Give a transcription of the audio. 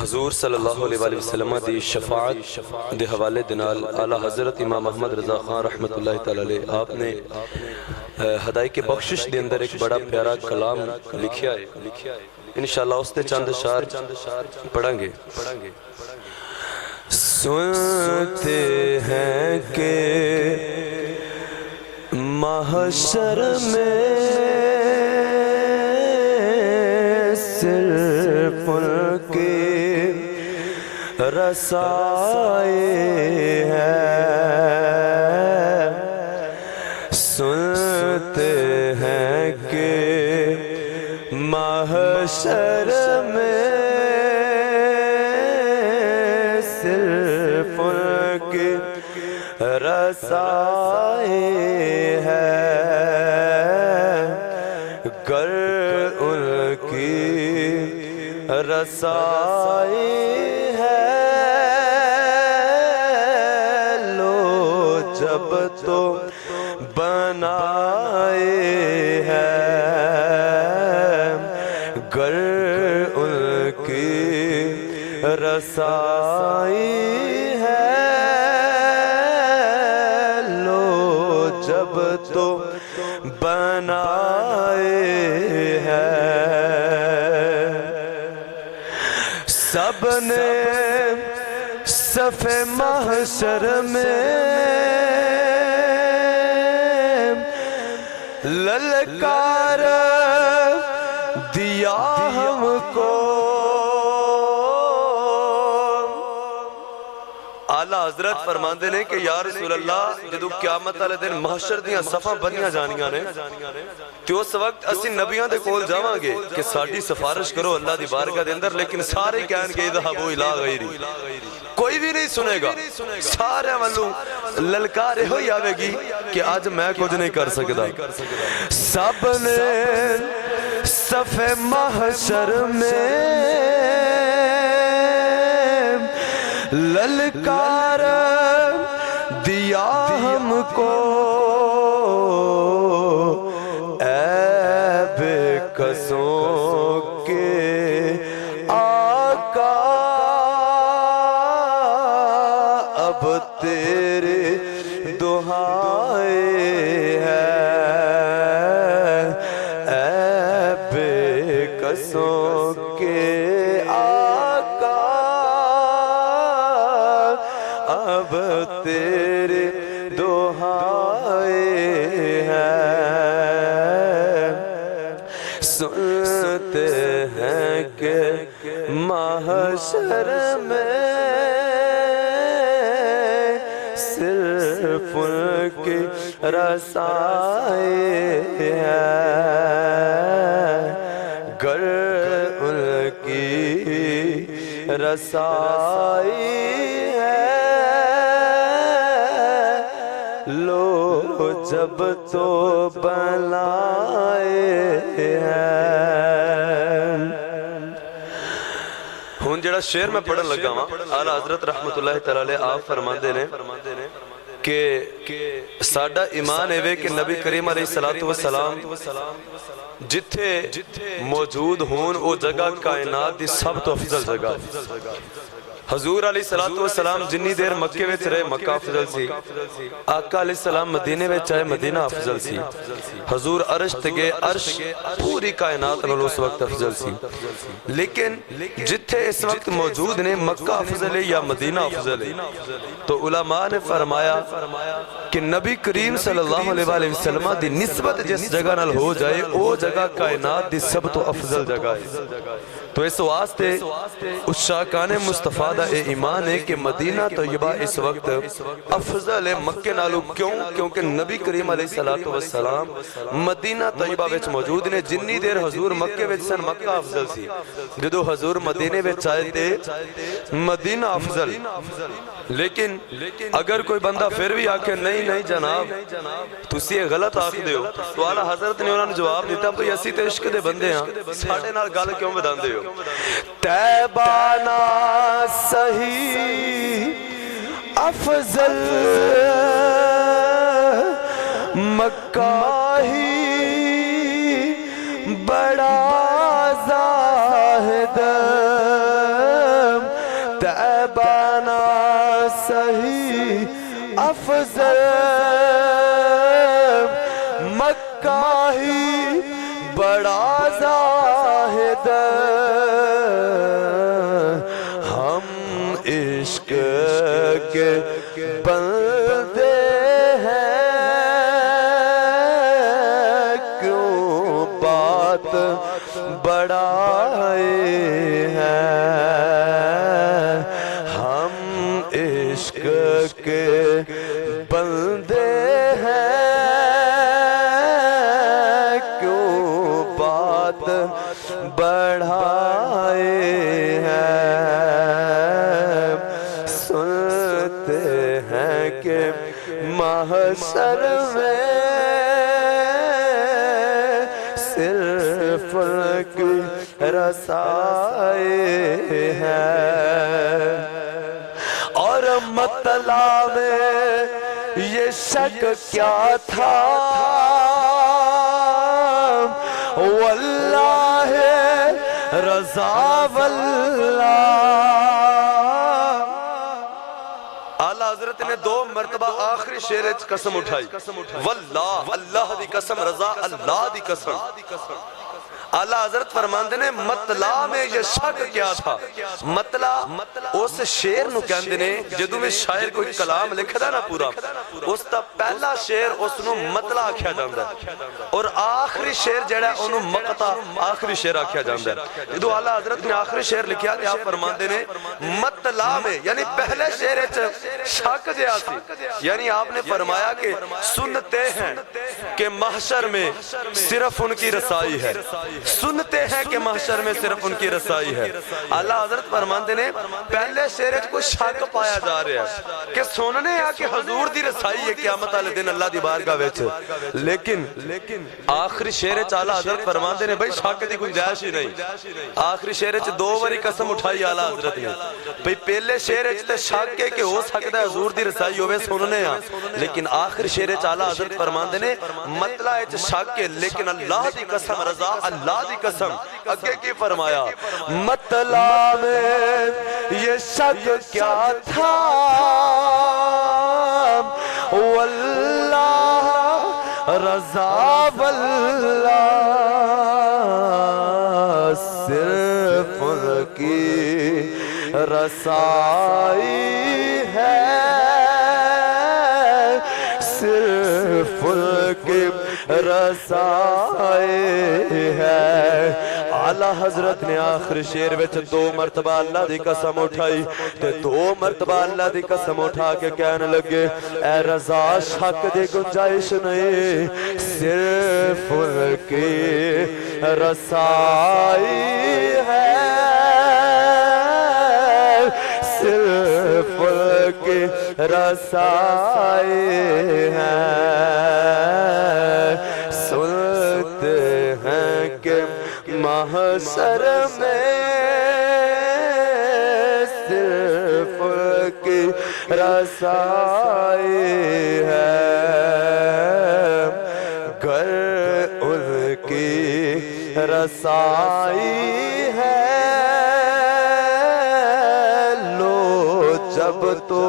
حضور صلی اللہ علیہ وآلہ وسلم دی شفاعت دے حوالے دنال اعلی حضرت امام احمد رضا خان رحمت اللہ تعالی علیہ آپ نے ہدائی کے بخشش دے اندر ایک بڑا پیارا کلام لکھیا ہے، انشاءاللہ اس تے چند اشعار پڑھیں گے۔ سنتے ہیں کہ محشر میں صرف ان کی رسائی ہے، سنتے ہیں کہ محشر میں صرف ان کی رسائی ہے، گر ان کی رسائی ہے لو جب تو بنائے ہے، گر ان کی رسائی ہے لو جب تو بنائے ہے، سب نے صف محشر میں للکار دیا ہم کو، اعلیٰ حضرت فرماندے نے کہ یا رسول اللہ جدو قیامت والے دن محشر دیاں صفاں بنیاں جانیاں نے تو اس وقت اسی نبیاں دے کول جاواں گے کہ ساڈی سفارش کرو اللہ دی بارگاہ دے اندر، لیکن سارے کہن گے اذهبوا الی غیری، کوئی بھی نہیں سنے گا، سارے والوں للکار ہوئی آوے گی کہ آج میں کچھ نہیں کر سکتا۔ سب نے صف محشر میں للکار دیا ہم کو، اے بے کسوں کے آقا اب تیرے دعائیں ہیں، اے بے کسوں کے آقا اب تیرے دعائیں ہیں، سنتے ہیں کہ محشر میں صرف ان کی رسائی ہے، گر ان کی رسائی ہے لو جب تو بنائے ہیں۔ ہون جڑا شعر میں پڑھن لگا ہاں اعلیٰ حضرت رحمت اللہ تعالی علیہ آپ فرماندے نے کہ ساڈا ایمان ہے کہ نبی کریم علیہ السلام جتھے موجود ہون او جگہ کائنات دی سب تو افضل جگہ، حضور علیہ السلام جنی دیر مکے وچ رہے مکہ افضل سی، آقا علیہ السلام مدینے وچ آئے مدینہ افضل سی، حضور عرش تگے عرش پوری کائنات نال اس وقت افضل سی، لیکن جتھے اس وقت موجود نے مکہ افضل ہے یا مدینہ افضل ہے، تو علماء نے فرمایا کہ نبی کریم صلی اللہ علیہ وآلہ وسلم دی نسبت جس جگہ نال ہو جائے او جگہ کائنات دی سب تو افضل جگہ ہے، تو اس واسطے اس شاکان مصطفیٰ دا ایمان ہے کہ مدینہ طیبہ اس وقت افضل ہے مکہ نالو، کیوں؟ کیونکہ نبی کریم علیہ السلام مدینہ طیبہ وچ موجود نے، جنی دیر حضور مکہ وچ سن مکہ افضل سی، جدو حضور مدینے وچ آئے تے مدینہ افضل، لیکن اگر کوئی بندہ پھر بھی آکے نہیں جناب تسی یہ غلط آکھ دے ہو، تو اعلیٰ حضرت نے انہوں نے جواب دیتا بھئی اسی تے عشق دے بندے ہیں، ساڑھے نال گل کیوں بدان دے ہو؟ تیبانہ صحیح افضل مکہ ہی بڑا زاہد تیبانا صحیح افضل مکہ ہی بڑا زاہد ہم عشق کے بندے ہیں کیوں بات بڑھائے ہیں ہم عشق کے بندے ہیں کیوں بات بڑھائے ہیں سنتے ہیں کہ محشر میں صرف ان کی رسائی ہے اور مطلع میں یہ شک کیا تھا واللہ رضا واللہ اعلیٰ حضرت نے 2 مرتبہ آخری شعر قسم اٹھائی واللہ اللہ دی قسم رضا اللہ دی قسم اعلیٰ حضرت فرماندے نے مطلع میں یہ شک کیا تھا مطلع اس شعر نو کہندے نے جدوں میں شاعر کوئی کلام لکھدا نا پورا اس دا پہلا شعر اس نو مطلع آکھیا جاندا ہے اور آخری شعر جڑا ہے انہوں مقطع آخری شعر آکھیا جاندا ہے جدوں اعلیٰ حضرت نے آخری شعر لکھیا تے آپ فرماندے نے مطلع میں یعنی پہلے شعر وچ شک جیا سی یعنی آپ نے فرمایا کہ سنتے ہیں کہ محشر میں صرف ان کی رسائی ہے سنتے ہیں کہ محشر میں صرف ان کی رسائی ہے اعلیٰ حضرت فرماندے نے پہلے شعر وچ کوئی شک پایا جا رہا ہے کہ سننے ہے کہ حضور دی رسائی ہے قیامت والے دن اللہ دی بارگاہ وچ لیکن آخری شعر وچ اعلیٰ حضرت فرماندے نے بھئی شک دی گنجائش ہی نہیں آخری شعر وچ 2 باری قسم اٹھائی اعلیٰ حضرت نے بھئی پہلے شعر وچ تے شک ہے کہ ہو سکتا ہے حضور دی رسائی ہوے سننے ہاں لیکن آخری شعر وچ اعلیٰ حضرت فرماندے نے مطلع وچ شک ہے لیکن اللہ دی قسم رضا اللہ دی قسم اگے کی فرمایا مطلع میں یہ شک کیا تھا واللہ رضا واللہ صرف ان کی رسائی ہے صرف ان کی رسائی ہے اعلیٰ حضرت نے آخر شعر وچ 2 مرتبہ اللہ دی قسم اٹھائی تے 2 مرتبہ اللہ دی قسم اٹھا کے کہنے لگے اے رضا شک دی گنجائش نہیں صرف ان کی رسائی ہے صرف ان کی رسائی ہے سنتے ہیں کہ محشر میں صرف ان کی رسائی ہے گر ان کی رسائی ہے لو جب تو